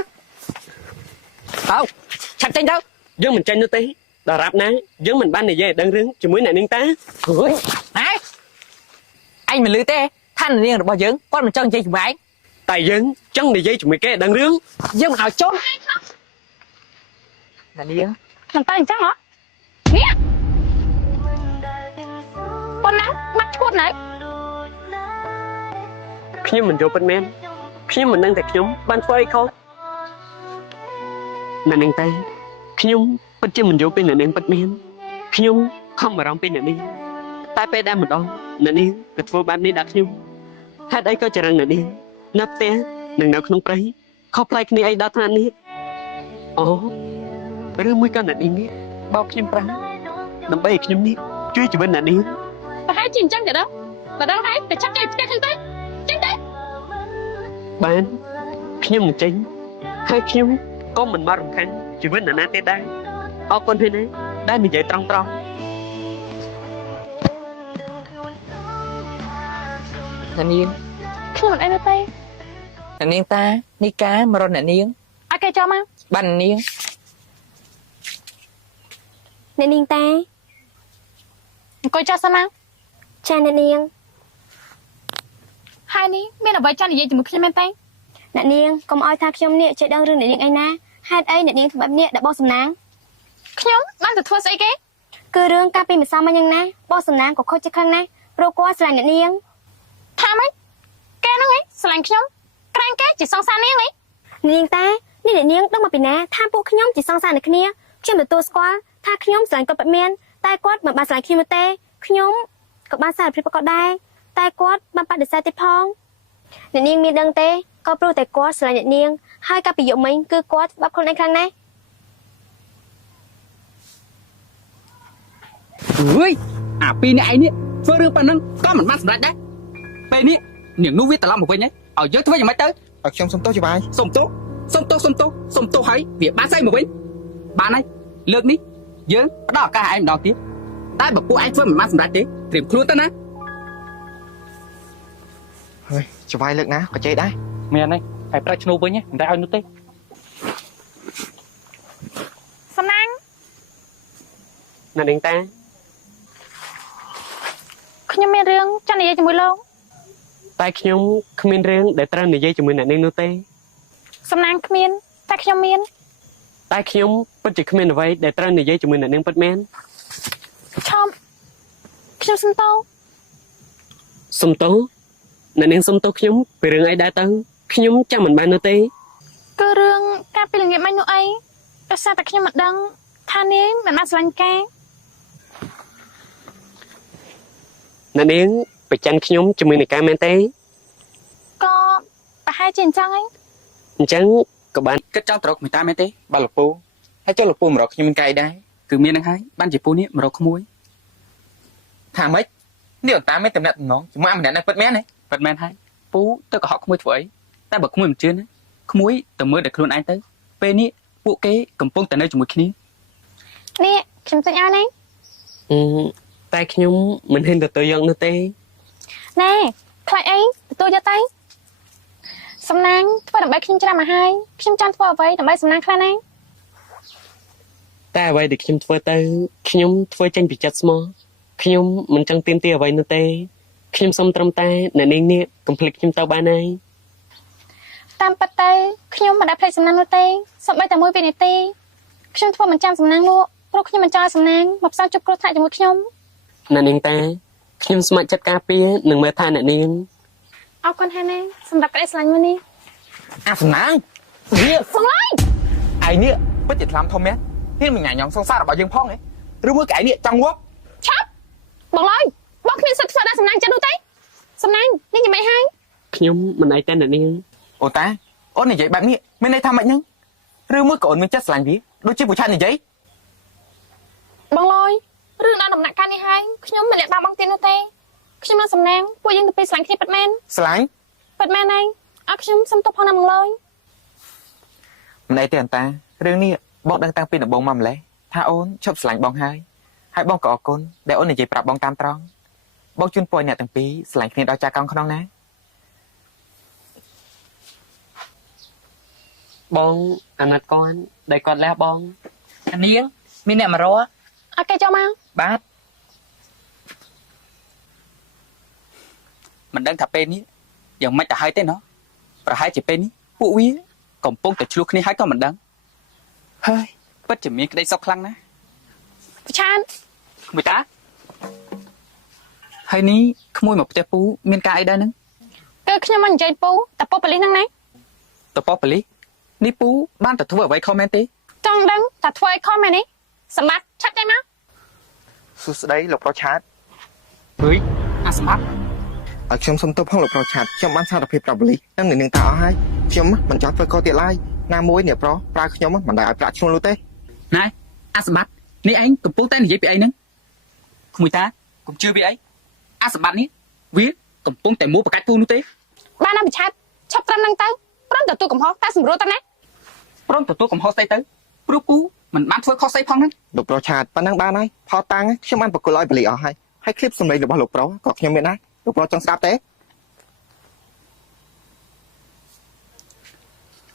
ឆាប់ចេញទៅ យើងមិនចេញនោះទេដរាបណាយើងមិនបាននិយាយឲ្យដឹងរឿងជាមួយអ្នកនាងតា ហឺហ៎អញមិនលឺទេថាអ្នកនាងរបស់យើងគាត់មិនចង់និយាយជាមួយឯង តែយើងចង់និយាយជាមួយគេឲ្យដឹងរឿង យើងមិនឲ្យចូលអ្នកនាង មិនទៅអញ្ចឹងហ៎នេះប៉ុណ្ណាបាត់ឈួតណែ ខ្ញុំមិនយកប៉ុន្មានខ្ញុំមិនដឹងតែខ្ញុំបានធ្វើអីខុសអ្នកនាងតាខ្ញុំពិតជាមិនយកពីអ្នកនាងពិតមែនខ្ញុំខំបារម្ភពីអ្នកនាងតែពេលដែលម្ដងអ្នកនាងក៏ធ្វើបែបនេះដាក់ខ្ញុំហេតុអីក៏ចរឹងអ្នកនាងនៅផ្ទះនិងនៅក្នុងព្រៃខុសប្លែកគ្នាអីដល់ថ្នាក់នេះអូឬមួយក៏អ្នកនាងនេះបោកខ្ញុំប្រាំដើម្បីឲ្យខ្ញុំនេះជួយជីវិតអ្នកនាង ប្រហែលជាអញ្ចឹងទៅដល់ហើយតែចាប់ចេញផ្ទះខ្ញុំទៅចេញទៅ បានខ្ញុំមិនចេញហើយខ្ញុំក៏មិនមករំខានជីវិតអ្នកណាទេដែរអរគុណហើយណាដែលនិយាយត្រង់ៗ អ្នកនាង ខ្ញុំមិនអីនោះទេ អ្នកនាងតានីកាមករត់អ្នកនាង អត់គេចូលមក បានអ្នកនាង អ្នកនាងតា អង្គុយចុះសិនមក ចាអ្នកនាង ហើយនេះមានអ្វីចង់និយាយជាមួយខ្ញុំមែនទេ អ្នកនាងកុំឲ្យថាខ្ញុំនេះចេះដឹងរឿងអ្នកនាងអីណាហេតុអីអ្នកនាងធ្វើបែបនេះដល់បងសំណាង ខ្ញុំបានទៅធ្វើស្អីគេ ន គឺរឿងការពីម្សិលមិញហ្នឹងណាបងសំណាងក៏ខុសចិត្តខ្លាំងណាស់ព្រោះគាត់ស្រឡាញ់អ្នកនាង ថាម៉េចគេហ្នឹងឯងស្រឡាញ់ខ្ញុំក្រែងគេជាសង្សារនាងឯង នាងតានេះអ្នកនាងដឹងមកពីណាថាពួកខ្ញុំជាសង្សារនឹងគ្នាខ្ញុំទទួលស្គាល់ថាខ្ញុំស្រឡាញ់គាត់ពិតមែនតែគាត់មិនបានស្រឡាញ់ខ្ញុំទេខ្ញុំក៏បានសារភាពគាត់ដែរតែគាត់បានបដិសេធទៀតផងអ្នកនាងមានដឹងទេក៏ព្រោះតែគាត់ស្រឡាញ់អ្នកនាងហើយកាលពីយប់មិញគឺគាត់បាប់ខ្លួនឯងខ្លាំងណាស់ អើយអាពីរនេះឯងនេះធ្វើរឿងប៉ុណ្ណឹងក៏មិនបានសម្រេចដែរពេលនេះនាងនោះវាត្រឡប់មកវិញហើយឲ្យយើងធ្វើយ៉ាងម៉េចទៅ ឲ្យខ្ញុំសុំទោសច្បាយ សុំទោសហើយវាបានស្អីមកវិញបានហើយលើកនេះយើងផ្ដល់ឱកាសឲ្យឯងម្ដងទៀតតែបើពួកឯងធ្វើមិនបានសម្រេចទេត្រៀមខ្លួនទៅណា ហើយច្បាយលើកណាក៏ចេះដែរ មែនហើយប្រើឈ្នួលវិញមិនได้ឲ្យនោះទេ សំណាង អ្នកនាងតា ខ្ញុំមានរឿងចង់និយាយជាមួយលោក តែខ្ញុំគ្មានរឿងដែលត្រូវនិយាយជាមួយអ្នកនាងនោះទេ សំណាងគ្មានតែខ្ញុំមាន តែខ្ញុំពិតជាគ្មានអ្វីដែលត្រូវនិយាយជាមួយអ្នកនាងពិតមែន ឈប់ខ្ញុំសុំទោស សុំទោសអ្នកនាងសុំទោសខ្ញុំពីរឿងអីដែរទៅខ្ញុំចាំមិនបាននោះទេ គឺរឿងការពីល្ងាចមិញនោះអីដោយសារតែខ្ញុំមិនដឹងថានាងមិនបានស្រឡាញ់គេ អ្នកនាងប្រច័ណ្ឌខ្ញុំជាមួយនឹងការមែនទេ ក៏ប្រហែលជាអញ្ចឹងឯង អញ្ចឹងក៏បាន គិតចង់ត្រកមិនតាមែនទេ បាទលោកពូហើយចុះលោកពូមករកខ្ញុំមានកែដែរ គឺមាននឹងហើយបានជាពូនេះមករកក្មួយ ថាម៉េចនេះអត់តាមមានតំណែងតំណងជាមួយអាម្នាក់នេះពិតមែនទេ ពិតមែនហើយពូទៅកុហកក្មួយធ្វើអីតែបើក្មួយមិនជឿណាក្មួយទៅមើលតែខ្លួនឯងទៅពេលនេះពួកគេកំពុងតែនៅជាមួយគ្នា នេះខ្ញុំទិញឲ្យណា តែខ្ញុំមិនហ៊ានទទួលយកនោះទេ ណែខ្លាចអីទទួលយកទៅសំណាងធ្វើដើម្បីខ្ញុំច្រាមមកហើយខ្ញុំចង់ធ្វើអ្វីដើម្បីសំណាងខ្លះណា តែអ្វីដែលខ្ញុំធ្វើទៅខ្ញុំធ្វើចេញពីចិត្តស្មោះខ្ញុំមិនចង់ទាមទារអ្វីនោះទេខ្ញុំសុំត្រឹមតែអ្នកនាងនេះកុំភ្លេចខ្ញុំទៅបានហើយ តាមពិតទៅខ្ញុំមិនដែលភ្លេចសំណាងនោះទេសូម្បីតែមួយវិនាទីខ្ញុំធ្វើមិនចាំសំណាងនោះព្រោះខ្ញុំមិនចង់ឲ្យសំណាងមកផ្សារជប់គ្រោះថ្នាក់ជាមួយខ្ញុំ អ្នកនាងតាខ្ញុំស្ម័គ្រចិត្តការពារនិងមើលថែអ្នកនាង អរគុណហើយណាសម្រាប់ក្តីស្រឡាញ់មួយនេះ អាសំណាងនេះ សំឡាញ់ ឯនេះពិតជាថ្លាមធំមែននេះមិនញ៉ាំញ៉ងសង្សាររបស់យើងផងទេឬមួយក៏ឯនេះចង់ងាប់ ឆាប់បងឡើយបងគ្មានសិទ្ធិធ្វើដល់សំណាងចិត្តនោះទេសំណាងនេះយ៉ាងម៉េចហើយ ខ្ញុំមិនអីតែអ្នកនាង អូតាអូននិយាយបែបនេះមានន័យថាម៉េចហ្នឹងឬមួយក៏អូនមានចិត្តស្រឡាញ់វាដូចជាผู้ชายនិយាយ បងឡើយរឿងដល់ដំណាក់កាលនេះហើយខ្ញុំមិនលាក់បាំងបងទៀតនោះទេខ្ញុំនឹងសំណាងពួកយើងទៅពីស្រឡាញ់គ្នាពិតមែន ស្រឡាញ់ ពិតមែនហើយអរខ្ញុំសុំទោសផងណាបងឡើយ មិនអីទេអន្តារឿងនេះបងដឹងតាំងពីដំបូងមកម្លេះថាអូនឈប់ស្រឡាញ់បងហើយបងក៏អរគុណដែលអូននិយាយប្រាប់បងតាមត្រង់បងជូនពរអ្នកទាំងពីរស្រឡាញ់គ្នាដល់ចាស់កង់ក្នុងណា បងអាណិតគាត់ដែលគាត់លះបង នាងមានអ្នកមករក អរគេចូលមក បាទ មិនដឹងថាពេលនេះយ៉ាងម៉េចទៅហើយទេណោះប្រហែលជាពេលនេះពួកវាកំពុងតែឆ្លោះគ្នាហើយក៏មិនដឹងហើយពិតជាមានក្តីសុខខ្លាំងណាស់ ប្រឆាន ក្មួយតាហើយនេះក្មួយមកផ្ទះពូមានការអីដែរហ្នឹង គឺខ្ញុំមិននិយាយពូតែពូប៉ូលីសហ្នឹងណា តបប៉ូលីសនេះពូបានទៅធ្វើអ្វីខុសមែនទេ ចង់ដឹងតែធ្វើអីខុសមែននេះសម្បត្តិឆាប់ចេញមក សួស្ដីលោកប្រុសឆាត ហឺអាសម្បត្តិ ឲ្យខ្ញុំសុំទោសផងលោកប្រុសឆាតខ្ញុំបានសារភាពប្រាប់ប៉ូលីសនឹងនឹងតាអស់ហើយខ្ញុំមិនចង់ធ្វើកោទៀតឡើយណាមួយអ្នកប្រុសប្រើខ្ញុំមិនដែរឲ្យប្រាក់ឈ្នួលនោះទេ ណែអាសម្បត្តិនេះឯងកំពុងតែនិយាយពីអីហ្នឹងក្មួយតាកុំជឿវាអីអាសម្បត្តិនេះវាកំពុងតែមួបកាច់ពូនោះទេ បានណាប្រឆាត់ឆាប់ត្រឹមហ្នឹងទៅព្រមទទួលកំហុសតែសម្រួលទៅណា ព្រមទទួលកំហុសស្អីទៅព្រោះពូមិនបានធ្វើខុសស្អីផងហ្នឹង លោកប្រុសឆាតប៉ុណ្ណឹងបានហើយផតាំងខ្ញុំបានបកគលឲ្យប៉ូលីសអស់ហើយคลิปសម្លេងរបស់លោកប្រុសក៏ខ្ញុំមានដែរលោកប្រុសចង់ស្ដាប់ទេ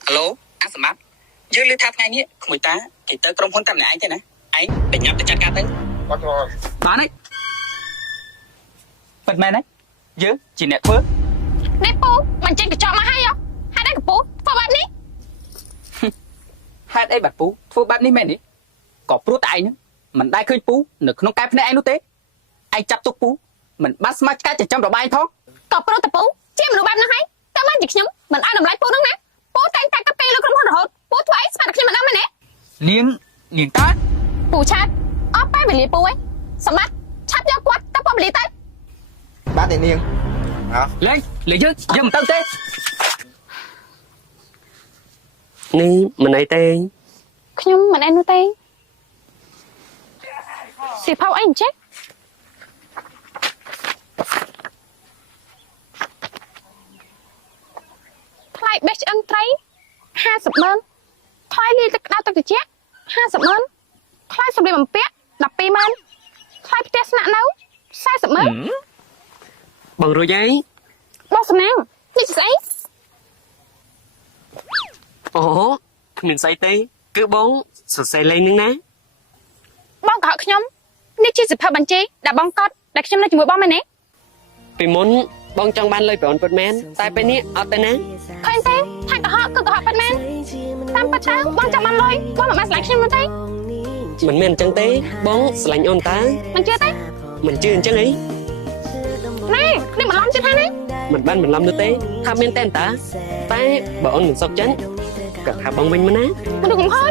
ហៅអាសម្បត្តិយើងលើថាថ្ងៃនេះក្មួយតាគេទៅក្រុមហ៊ុនតែម្នាក់ឯងទេណាឯងបញ្ញាប់ទៅចាត់ការទៅបានហើយពិតមែនហើយយើងជាអ្នកធ្វើ នេះពូមិនចេញកញ្ចក់មកហើយហេតុអីកពូធ្វើបែបនេះ ហេតុអីបាទពូធ្វើបែបនេះមែនទេក៏ព្រោះតែឯងហ្នឹង មិនដែលឃើញពូនៅក្នុងកែភ្នែកឯងនោះទេឯងចាប់ទុកពូមិនបានស្មាច់ការចិញ្ចឹមរបាយផង ក៏ព្រោះតែពូជាមនុស្សបែបហ្នឹងហើយតែមិនជាខ្ញុំមិនឲ្យតម្លៃពូហ្នឹងណាពូតែងតែកាប់ពេលលើក្រុមហ៊ុនរហូតពូធ្វើអីស្មានតែខ្ញុំមិនដឹងមែនទេ នាងតើ ពូឆាតអស់ពេលវេលាពូឯងសម្បត្តិឆាប់យកគាត់ទៅពលវេលាទៅ បាទអ្នកនាង លេងយើងមិនទៅទេ នេះមិនអីទេ ខ្ញុំមិនអែនោះទេសិភៅអីអញ្ចឹងថ្លៃបេះឆ្អឹងត្រី50ម៉ឺនថ្លៃលាយទឹកក្តៅទឹកត្រជាក់50ម៉ឺនថ្លៃសម្លៀកបំពាក់12ម៉ឺនថ្លៃផ្ទះស្នាក់នៅ40ម៉ឺន បងរួចហើយ បងសំណាងនេះជាស្អី អូគ្មានស្អីទេគឺបងសរសេរលេខនឹងណា បងក៏ហៅខ្ញុំនេះជាសិភៅបញ្ជីដែលបងកត់ដែលខ្ញុំនៅជាមួយបងមែនទេ ពីមុនបងចង់បានលុយប្រអនពិតមែនតែពេលនេះអត់ទៅណា ឃើញទេថាកុហកគឺកុហកប៉ិនមែនតាមពិតទៅបងចាំបានលុយបងមិនបានស្លាញ់ខ្ញុំទេ មិនមែនអញ្ចឹងទេបងស្រឡាញ់អូនតើ មិនជឿទេ មិនជឿអញ្ចឹងអី ណែនេះបន្លំជឿថាណា មិនបានបន្លំនោះទេថាមានតែនតាតែបើអូនមិនសុខចិត្តក៏ថាបងវិញមកណា មនុស្សកំហុស